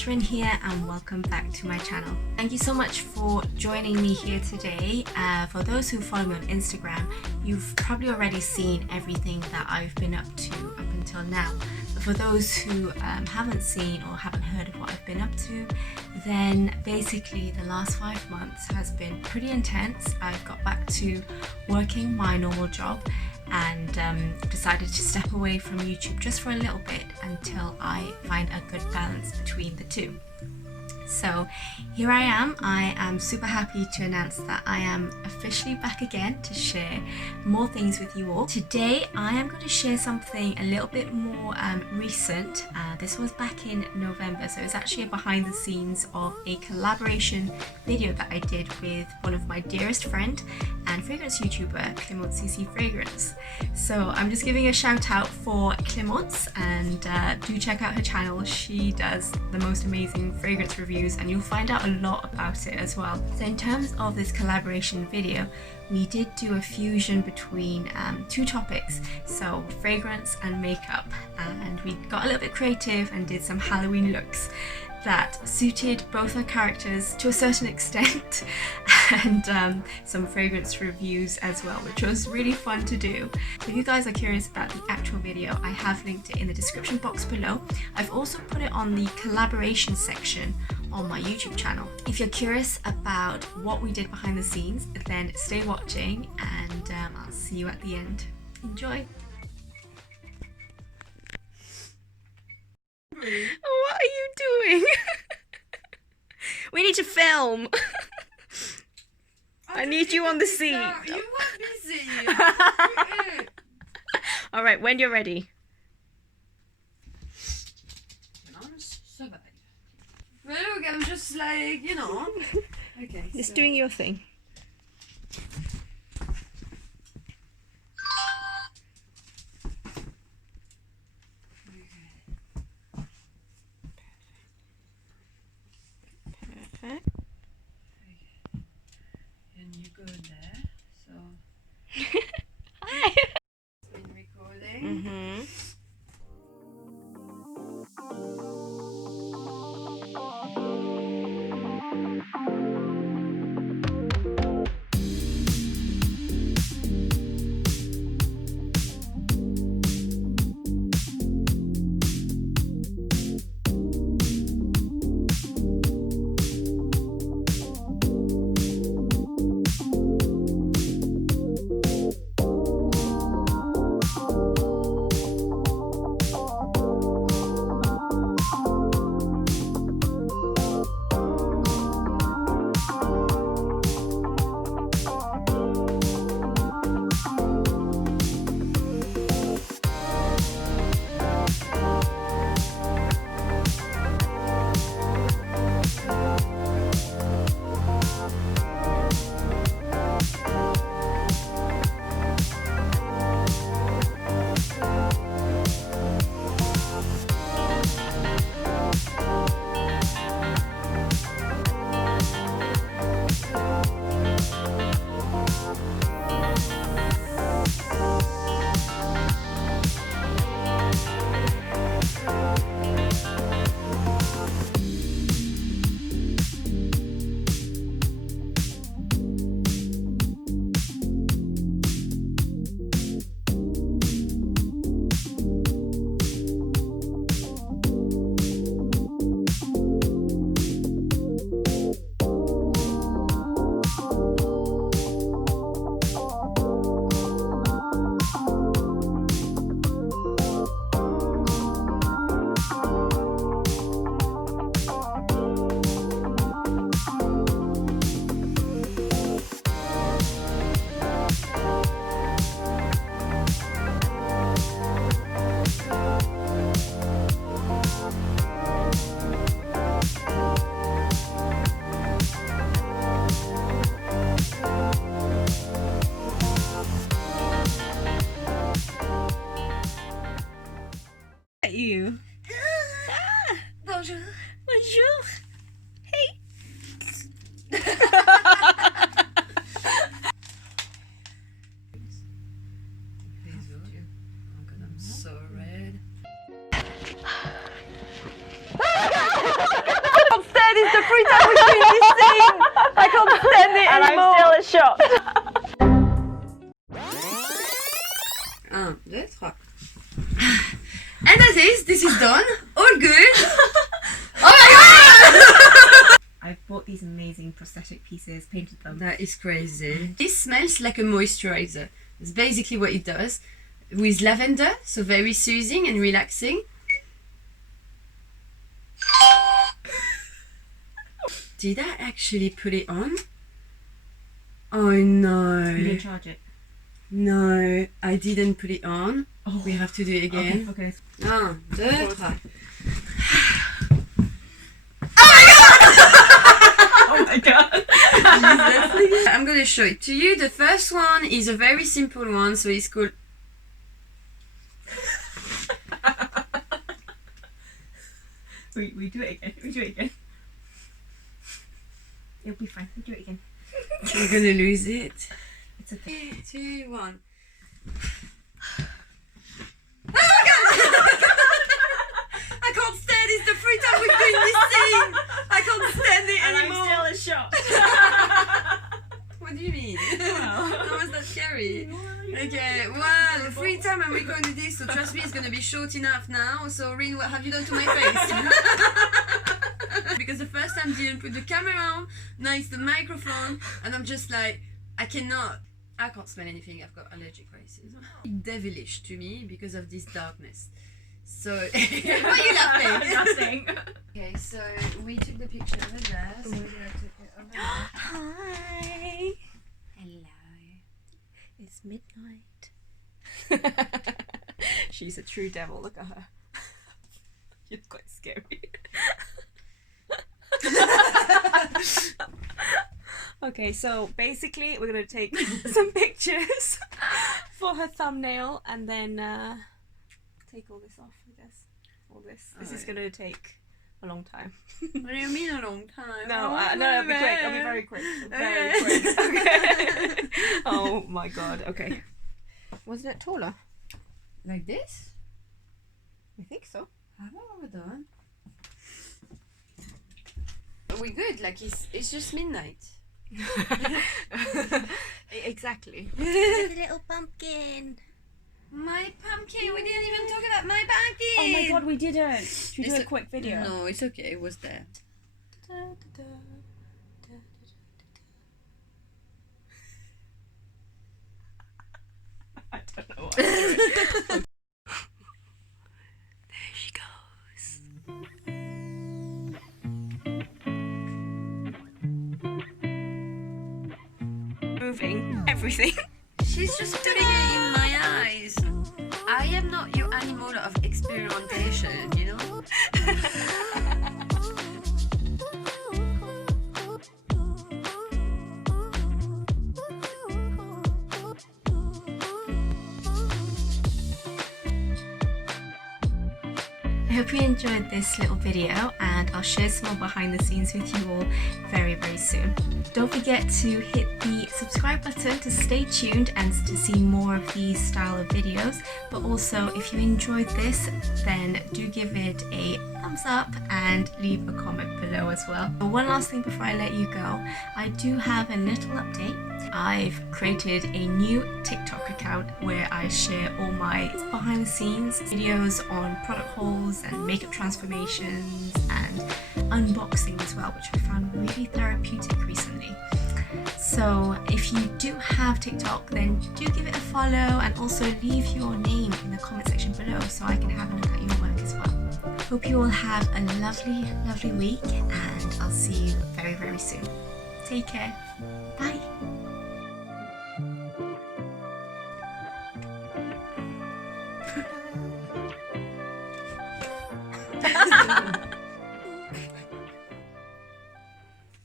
it's Ryn here and welcome back to my channel. Thank you so much for joining me here today. For those who follow me on Instagram, you've probably already seen everything that I've been up to up until now. But for those who haven't seen or haven't heard of what I've been up to, then basically the last 5 months has been pretty intense. I've got back to working my normal job and decided to step away from YouTube just for a little bit until I find a good balance between the two. So here I am super happy to announce that I am officially back again to share more things with you all. Today I am going to share something a little bit more recent. This was back in November, so it's actually a behind the scenes of a collaboration video that I did with one of my dearest friend and fragrance YouTuber, Clemence CC Fragrance. So I'm just giving a shout out for Clemence, and do check out her channel. She does the most amazing fragrance reviews and you'll find out a lot about it as well. So in terms of this collaboration video, we did do a fusion between two topics, so fragrance and makeup, and we got a little bit creative and did some Halloween looks that suited both our characters to a certain extent and some fragrance reviews as well, which was really fun to do. If you guys are curious about the actual video, I have linked it in the description box below. I've also put it on the collaboration section on my YouTube channel. If you're curious about what we did behind the scenes, then stay watching and I'll see you at the end. Enjoy! What are you doing? We need to film. I need you on the seat. You were busy. All right, when you're ready. But look, I'm just like, you know. Okay. Just doing your thing. Perfect. And you go there. So. Hi. It's been recording. Mm-hmm. every time we do this scene. I can't stand it And anymore. I'm still at shock. 1, 2, 3. And that is, this is done. All good. Oh my god! I bought these amazing prosthetic pieces, painted them. That is crazy. This smells like a moisturizer. It's basically what it does. With lavender, so very soothing and relaxing. Did I actually put it on? Oh no. You didn't charge it. No, I didn't put it on. Oh. We have to do it again. Okay. 1, 2, 3. Oh my god. I'm gonna show it to you. The first one is a very simple one, so it's called We do it again. We do it again. It'll be fine. We do it again. I'm gonna lose it. It's okay. 3, 2, 1. I can't stand it. It's the 3rd time we're doing this scene. I can't stand it And anymore. I'm still at shock. What do you mean? How was that scary? Okay, well, the 3rd time I'm recording this, so trust me, it's gonna be short enough now. So, Rin, what have you done to my face? Because the first time didn't put the camera on, now it's the microphone, and I'm just like, I can't smell anything, I've got allergic rhinitis. Devilish to me because of this darkness. So, why are you laughing? Nothing. Okay, so we took the picture over there, so we're gonna take it over there. Hi. Hello. It's midnight. She's a true devil. Look at her. She's quite scary. Okay, so basically we're gonna take some pictures for her thumbnail and then take all this off, I guess. All this. This is gonna take a long time. What do you mean a long time? No, it'll be quick. It'll be very quick. Very quick. Okay. Oh my god. Okay. Wasn't it taller? Like this? I think so. Have I ever done? Are we good? Like it's just midnight. Exactly. The little pumpkin. My pumpkin! We didn't even talk about my pumpkin! Oh my god, we didn't. Should we do It's a quick video? No, it's okay, it was there. I don't know what I'm doing. There she goes. Moving everything. She's just putting it in my eyes. I am not your animal of experimentation, you know? I hope you enjoyed this little video and I'll share some more behind the scenes with you all very soon. Don't forget to hit the subscribe button to stay tuned and to see more of these style of videos, but also if you enjoyed this then do give it a thumbs up and leave a comment below as well. But one last thing before I let you go, I do have a little update. I've created a new TikTok account where I share all my behind the scenes videos on product hauls and makeup transformations and unboxing as well, which I found really therapeutic recently. So if you do have TikTok, then do give it a follow and also leave your name in the comment section below so I can have a look at your work as well. Hope you all have a lovely week and I'll see you very soon. Take care. Bye.